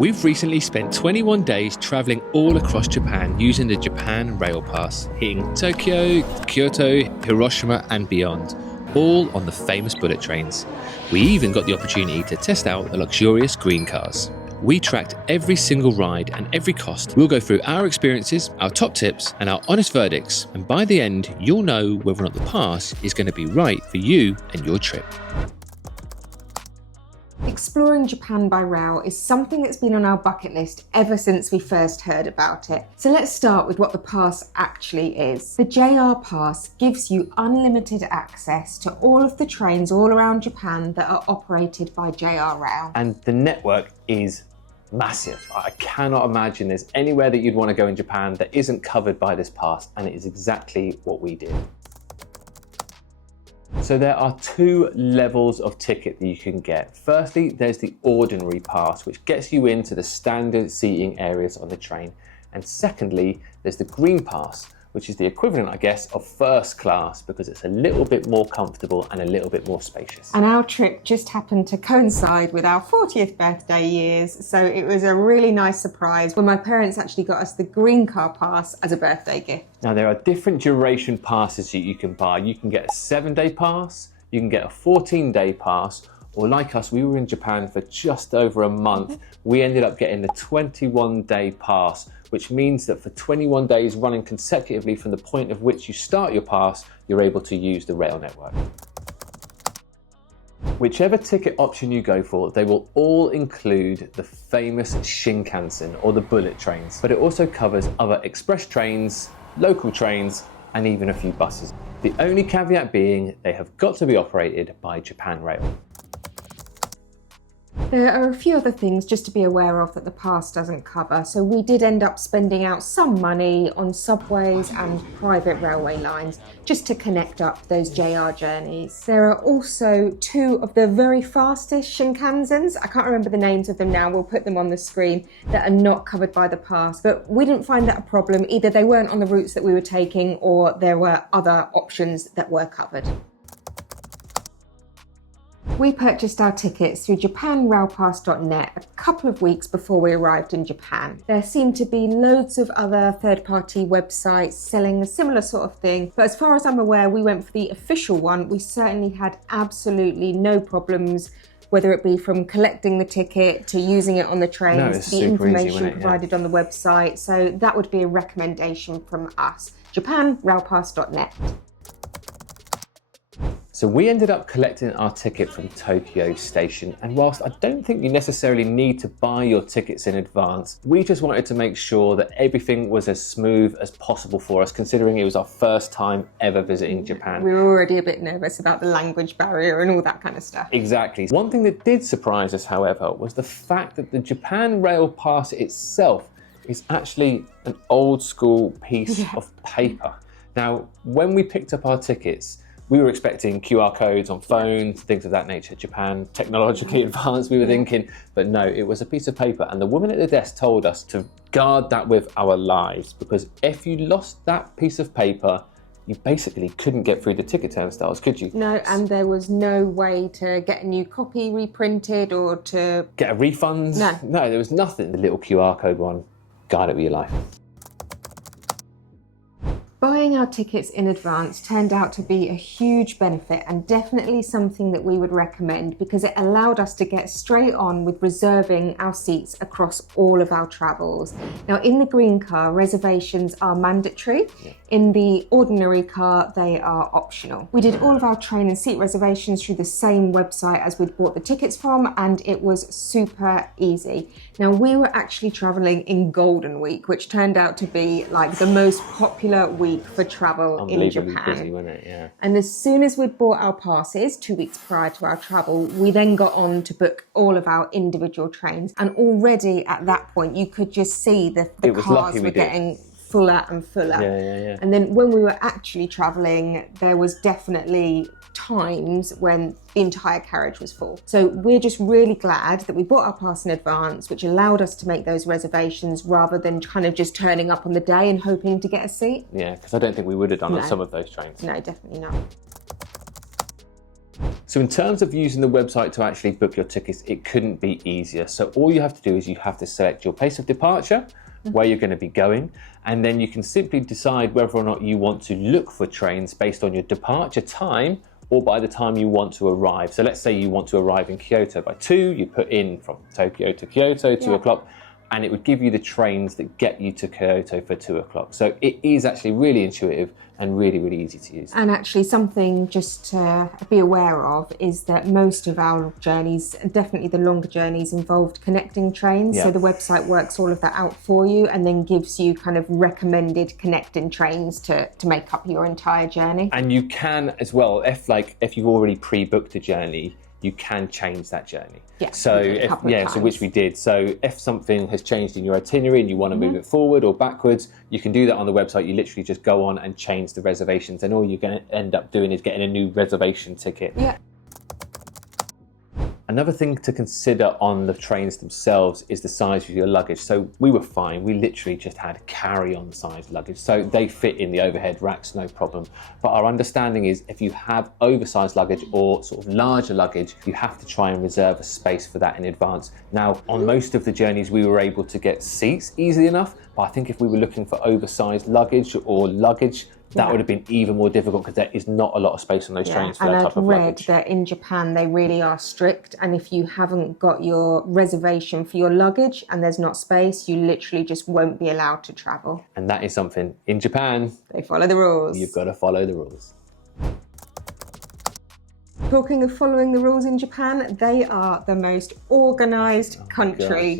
We've recently spent 21 days travelling all across Japan using the Japan Rail Pass, hitting Tokyo, Kyoto, Hiroshima and beyond, all on the famous bullet trains. We even got the opportunity to test out the luxurious green cars. We tracked every single ride and every cost. We'll go through our experiences, our top tips and our honest verdicts, and by the end you'll know whether or not the pass is going to be right for you and your trip. Exploring Japan by rail is something that's been on our bucket list ever since we first heard about it. So let's start with what the pass actually is. The JR Pass gives you unlimited access to all of the trains all around Japan that are operated by JR Rail. And the network is massive. I cannot imagine there's anywhere that you'd want to go in Japan that isn't covered by this pass, and it is exactly what we did. So there are two levels of ticket that you can get. Firstly, there's the ordinary pass, which gets you into the standard seating areas on the train. And secondly, there's the green pass, which is the equivalent, I guess, of first class because it's a little bit more comfortable and a little bit more spacious. And our trip just happened to coincide with our 40th birthday years, so it was a really nice surprise when my parents actually got us the green car pass as a birthday gift. Now there are different duration passes that you can buy. You can get a 7-day pass, you can get a 14-day pass, or like us, we were in Japan for just over a month. We ended up getting the 21-day pass, which means that for 21 days running consecutively from the point of which you start your pass, you're able to use the rail network. Whichever ticket option you go for, they will all include the famous Shinkansen or the bullet trains, but it also covers other express trains, local trains, and even a few buses. The only caveat being they have got to be operated by Japan Rail. There are a few other things just to be aware of that the pass doesn't cover, so we did end up spending out some money on subways and private railway lines just to connect up those JR journeys. There are also two of the very fastest Shinkansens, I can't remember the names of them now, we'll put them on the screen, that are not covered by the pass, but we didn't find that a problem. Either they weren't on the routes that we were taking or there were other options that were covered. We purchased our tickets through japanrailpass.net a couple of weeks before we arrived in Japan. There seemed to be loads of other third-party websites selling a similar sort of thing, but as far as I'm aware, we went for the official one. We certainly had absolutely no problems, whether it be from collecting the ticket to using it on the trains, to the information provided on the website. So that would be a recommendation from us. japanrailpass.net. So we ended up collecting our ticket from Tokyo Station, and whilst I don't think you necessarily need to buy your tickets in advance, we just wanted to make sure that everything was as smooth as possible for us, considering it was our first time ever visiting Japan. We were already a bit nervous about the language barrier and all that kind of stuff. Exactly. One thing that did surprise us, however, was the fact that the Japan Rail Pass itself is actually an old school piece of paper. Now, when we picked up our tickets, we were expecting QR codes on phones, things of that nature. Japan, technologically advanced, we were thinking, but no, it was a piece of paper. And the woman at the desk told us to guard that with our lives, because if you lost that piece of paper, you basically couldn't get through the ticket turnstiles, could you? No, and there was no way to get a new copy reprinted or to get a refund. No, there was nothing. The little QR code one, guard it with your life. Buying our tickets in advance turned out to be a huge benefit and definitely something that we would recommend because it allowed us to get straight on with reserving our seats across all of our travels. Now, in the green car, reservations are mandatory. In the ordinary car, they are optional. We did all of our train and seat reservations through the same website as we'd bought the tickets from, and it was super easy. Now, we were actually traveling in Golden Week, which turned out to be like the most popular week for travel in Japan. Busy, wasn't it? Yeah. And as soon as we'd bought our passes 2 weeks prior to our travel, we then got on to book all of our individual trains. And already at that point, you could just see that the cars were getting fuller and fuller. Yeah. And then when we were actually traveling, there was definitely times when the entire carriage was full. So we're just really glad that we bought our pass in advance, which allowed us to make those reservations rather than kind of just turning up on the day and hoping to get a seat. Yeah, because I don't think we would have done on some of those trains. No, definitely not. So in terms of using the website to actually book your tickets, it couldn't be easier. So all you have to do is you have to select your place of departure, where you're going to be going, and then you can simply decide whether or not you want to look for trains based on your departure time or by the time you want to arrive. So let's say you want to arrive in Kyoto by 2, you put in from Tokyo to Kyoto, 2 o'clock, and it would give you the trains that get you to Kyoto for 2 o'clock. So it is actually really intuitive and really, really easy to use. And actually something just to be aware of is that most of our journeys, definitely the longer journeys, involved connecting trains. Yeah. So the website works all of that out for you and then gives you kind of recommended connecting trains to make up your entire journey. And you can as well, if you've already pre-booked a journey, you can change that journey. Yeah, So which we did. So if something has changed in your itinerary and you want to move it forward or backwards, you can do that on the website. You literally just go on and change the reservations, and all you're going to end up doing is getting a new reservation ticket. Yeah. Another thing to consider on the trains themselves is the size of your luggage. So we were fine. We literally just had carry-on size luggage. So they fit in the overhead racks, no problem. But our understanding is if you have oversized luggage or sort of larger luggage, you have to try and reserve a space for that in advance. Now, on most of the journeys, we were able to get seats easily enough. But I think if we were looking for oversized luggage or luggage, that would have been even more difficult because there is not a lot of space on those trains for that type of luggage. And I've read that in Japan they really are strict, and if you haven't got your reservation for your luggage and there's not space, you literally just won't be allowed to travel. And that is something in Japan, They follow the rules. you've got to follow the rules. Talking of following the rules in Japan, they are the most organised country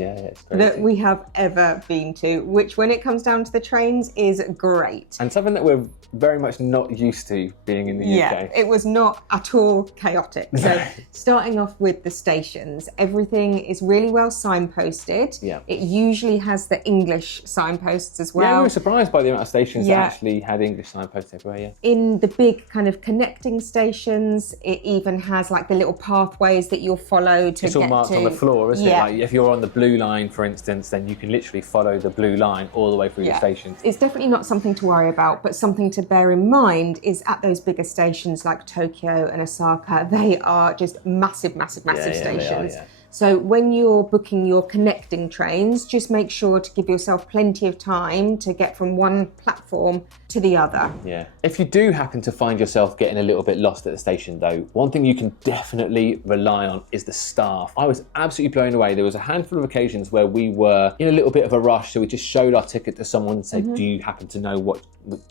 that we have ever been to, which when it comes down to the trains is great. And something that we're very much not used to being in the UK. Yeah, it was not at all chaotic. So starting off with the stations, everything is really well signposted. Yeah. It usually has the English signposts as well. Yeah, we were surprised by the amount of stations that actually had English signposts everywhere, In the big kind of connecting stations, it even has like the little pathways that you'll follow to It's all marked on the floor, isn't it? Like if you're on the blue line, for instance, then you can literally follow the blue line all the way through the stations. It's definitely not something to worry about, but something to bear in mind is at those bigger stations like Tokyo and Osaka, they are just massive stations. So when you're booking your connecting trains, just make sure to give yourself plenty of time to get from one platform to the other. Yeah. If you do happen to find yourself getting a little bit lost at the station though, one thing you can definitely rely on is the staff. I was absolutely blown away. There was a handful of occasions where we were in a little bit of a rush, so we just showed our ticket to someone and said, do you happen to know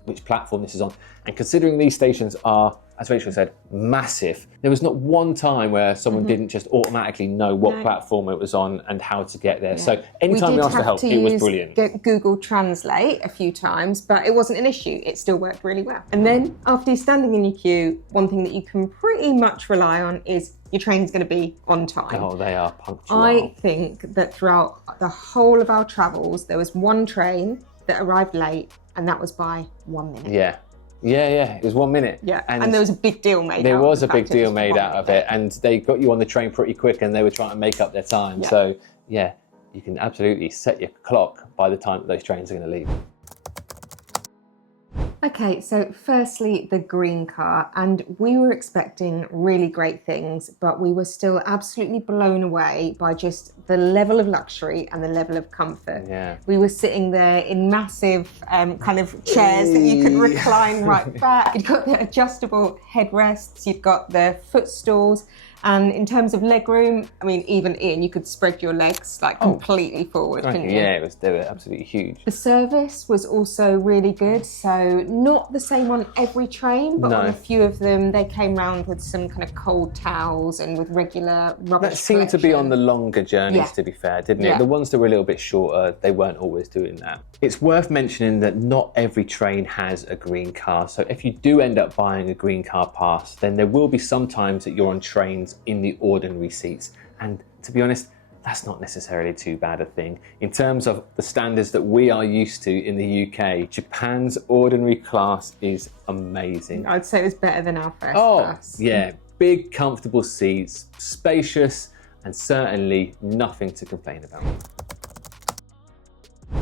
which platform this is on? And considering these stations are, as Rachel said, massive, there was not one time where someone didn't just automatically know what platform it was on and how to get there. So anytime we asked for help, it was brilliant. Google Translate a few times, but it wasn't an issue. It still worked really well. And then after you're standing in your queue, one thing that you can pretty much rely on is your train's going to be on time. Oh, they are punctual. I think that throughout the whole of our travels, there was one train that arrived late, and that was by 1 minute. Yeah. It was 1 minute. Yeah, and there was a big deal made out of it. There was a big deal made out of it, and they got you on the train pretty quick, and they were trying to make up their time. Yeah. So, yeah, you can absolutely set your clock by the time that those trains are going to leave. Okay, so firstly, the green car, and we were expecting really great things, but we were still absolutely blown away by just the level of luxury and the level of comfort. Yeah. We were sitting there in massive kind of chairs that you could recline right back. You've got the adjustable headrests, you've got the footstools, and in terms of leg room, I mean, even Ian, you could spread your legs like completely forward, couldn't you? Yeah, they were absolutely huge. The service was also really good, so not the same on every train, but on a few of them, they came round with some kind of cold towels and with regular rubbish That seemed to be on the longer journeys, to be fair, didn't it? Yeah. The ones that were a little bit shorter, they weren't always doing that. It's worth mentioning that not every train has a green car, so if you do end up buying a green car pass, then there will be some times that you're on trains in the ordinary seats, and to be honest, that's not necessarily too bad a thing. In terms of the standards that we are used to in the UK, Japan's ordinary class is amazing. I'd say it was better than our first class. Yeah, big comfortable seats, spacious, and certainly nothing to complain about.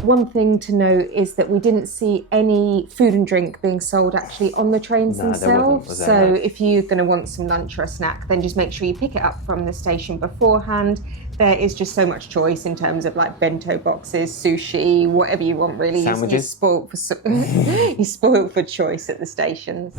One thing to note is that we didn't see any food and drink being sold actually on the trains themselves. So if you're going to want some lunch or a snack, then just make sure you pick it up from the station beforehand. There is just so much choice in terms of like bento boxes, sushi, whatever you want really. Sandwiches. You're spoiled for choice at the stations.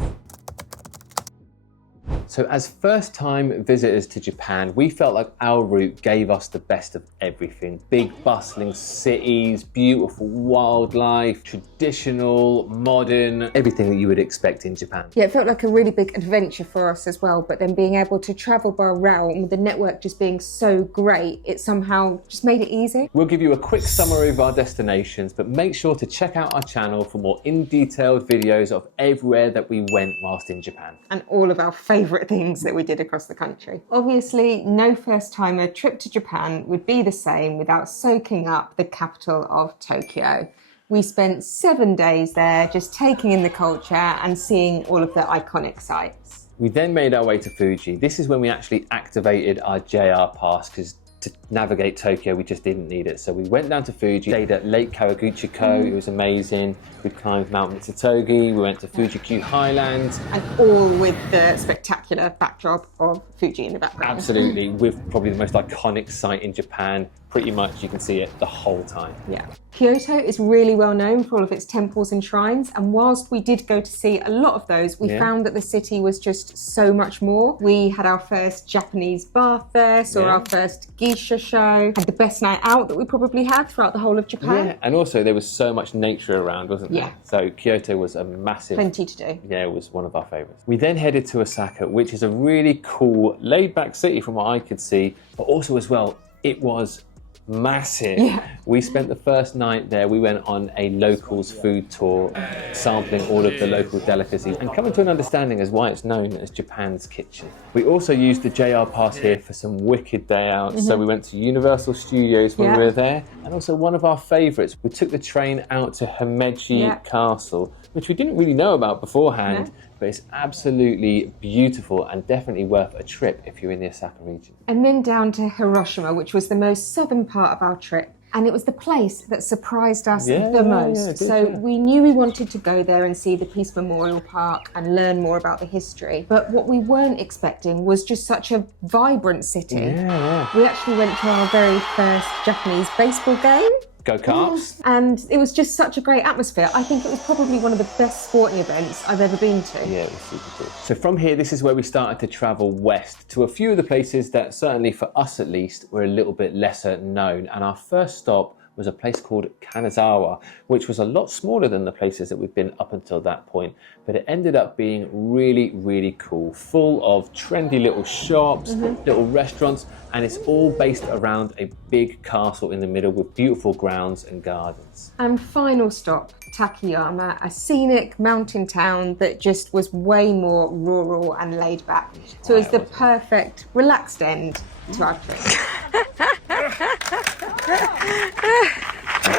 So as first-time visitors to Japan, we felt like our route gave us the best of everything. Big bustling cities, beautiful wildlife, traditional, modern, everything that you would expect in Japan. Yeah, it felt like a really big adventure for us as well, but then being able to travel by rail and with the network just being so great, it somehow just made it easy. We'll give you a quick summary of our destinations, but make sure to check out our channel for more in-detailed videos of everywhere that we went whilst in Japan. And all of our favourite things that we did across the country. Obviously, no first-timer trip to Japan would be the same without soaking up the capital of Tokyo. We spent 7 days there just taking in the culture and seeing all of the iconic sites. We then made our way to Fuji. This is when we actually activated our JR pass because to navigate Tokyo, we just didn't need it. So we went down to Fuji, stayed at Lake Kawaguchiko, it was amazing. We climbed Mount Mitsutogi, we went to Fuji-Q Highlands. And all with the spectacular backdrop of Fuji in the background. Absolutely, with probably the most iconic site in Japan. Pretty much you can see it the whole time. Yeah. Kyoto is really well known for all of its temples and shrines, and whilst we did go to see a lot of those, we found that the city was just so much more. We had our first Japanese bath there, saw our first geisha show, had the best night out that we probably had throughout the whole of Japan. Yeah, and also there was so much nature around, wasn't there? Yeah. So Kyoto was a massive... Plenty to do. Yeah, it was one of our favourites. We then headed to Osaka, which is a really cool, laid-back city from what I could see, but also as well, it was massive. Yeah. We spent the first night there. We went on a locals food tour, sampling all of the local delicacies and coming to an understanding as why it's known as Japan's kitchen. We also used the JR pass here for some wicked day out. So we went to Universal Studios when we were there, and also one of our favourites, we took the train out to Himeji Castle, which we didn't really know about beforehand. But it's absolutely beautiful and definitely worth a trip if you're in the Osaka region. And then down to Hiroshima, which was the most southern part of our trip. And it was the place that surprised us the most. We knew we wanted to go there and see the Peace Memorial Park and learn more about the history. But what we weren't expecting was just such a vibrant city. We actually went to our very first Japanese baseball game. Go Carps. And it was just such a great atmosphere. I think it was probably one of the best sporting events I've ever been to. Yeah, it was super cool. So from here, this is where we started to travel west to a few of the places that certainly for us at least were a little bit lesser known. And our first stop was a place called Kanazawa, which was a lot smaller than the places that we've been up until that point, but it ended up being really, really cool, full of trendy little shops, little restaurants, and it's all based around a big castle in the middle with beautiful grounds and gardens. And final stop, Takayama, a scenic mountain town that just was way more rural and laid back. So it was the perfect, relaxed end to our trip.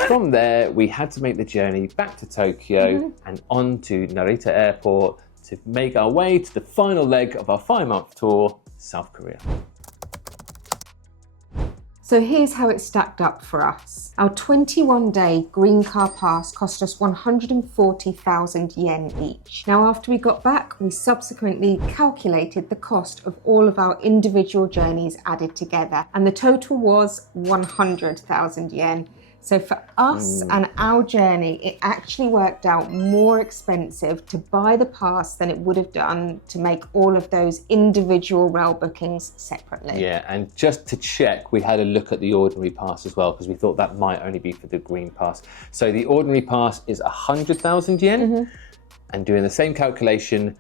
From there, we had to make the journey back to Tokyo and on to Narita Airport to make our way to the final leg of our 5-month tour, South Korea. So here's how it stacked up for us. Our 21-day green car pass cost us 140,000 yen each. Now, after we got back, we subsequently calculated the cost of all of our individual journeys added together, and the total was 100,000 yen. So for us and our journey, it actually worked out more expensive to buy the pass than it would have done to make all of those individual rail bookings separately. Yeah, and just to check, we had a look at the ordinary pass as well, because we thought that might only be for the green pass. So the ordinary pass is 100,000 yen, and doing the same calculation,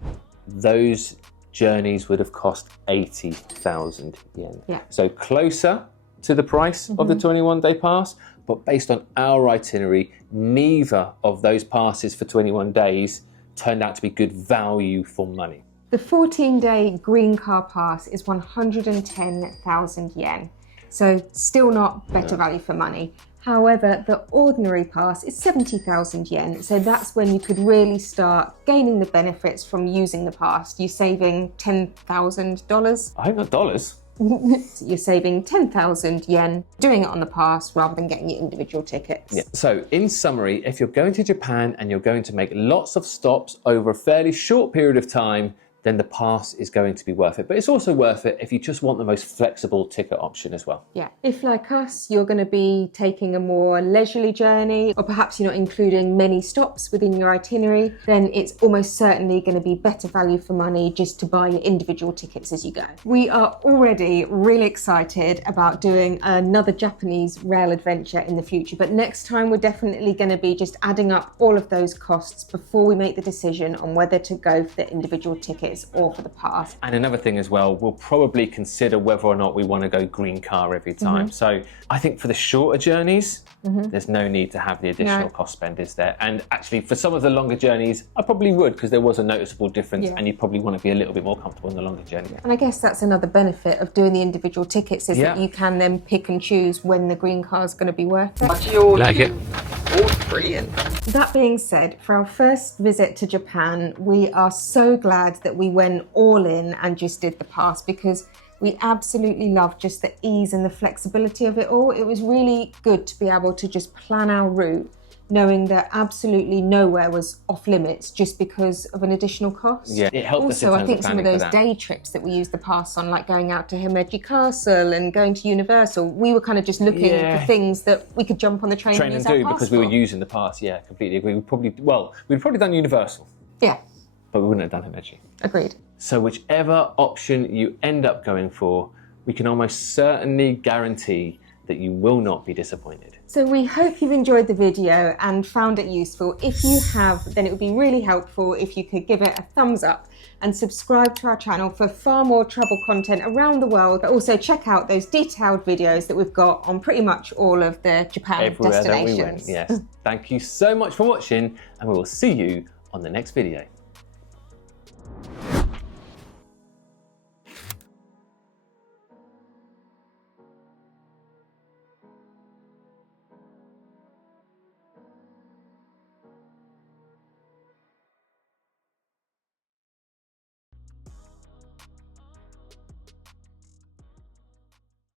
those journeys would have cost 80,000 yen. Yeah. So closer to the price of the 21-day pass, but based on our itinerary, neither of those passes for 21 days turned out to be good value for money. The 14-day green car pass is 110,000 yen, so still not better value for money. However, the ordinary pass is 70,000 yen, so that's when you could really start gaining the benefits from using the pass. You're saving $10,000. I hope not dollars. You're saving 10,000 yen doing it on the pass rather than getting your individual tickets. Yeah. So in summary, if you're going to Japan and you're going to make lots of stops over a fairly short period of time, then the pass is going to be worth it. But it's also worth it if you just want the most flexible ticket option as well. Yeah, if like us, you're going to be taking a more leisurely journey, or perhaps you're not including many stops within your itinerary, then it's almost certainly going to be better value for money just to buy your individual tickets as you go. We are already really excited about doing another Japanese rail adventure in the future, but next time we're definitely going to be just adding up all of those costs before we make the decision on whether to go for the individual tickets or for the pass. And another thing as well, we'll probably consider whether or not we want to go green car every time. So I think for the shorter journeys, there's no need to have the additional cost spend, is there? And actually for some of the longer journeys, I probably would, because there was a noticeable difference and you probably want to be a little bit more comfortable in the longer journey. And I guess that's another benefit of doing the individual tickets is that you can then pick and choose when the green car is going to be worth it. Like it. Oh, brilliant. That being said, for our first visit to Japan, we are so glad that we went all in and just did the pass, because we absolutely loved just the ease and the flexibility of it all. It was really good to be able to just plan our route, knowing that absolutely nowhere was off limits just because of an additional cost. Yeah, it helped us in Also, I terms think of some of planning those for that. day trips that we used the pass on, like going out to Himeji Castle and going to Universal, we were kind of just looking for things that we could jump on the train and use our do pass because we were for. using the pass. Yeah, completely agree. We'd probably done Universal, Yeah, but we wouldn't have done Himeji. agreed. So whichever option you end up going for, we can almost certainly guarantee that you will not be disappointed. So we hope you've enjoyed the video and found it useful. If you have, then it would be really helpful if you could give it a thumbs up and subscribe to our channel for far more travel content around the world. But also check out those detailed videos that we've got on pretty much all of the Japan Everywhere that destinations. we went, yes. Thank you so much for watching, and we will see you on the next video.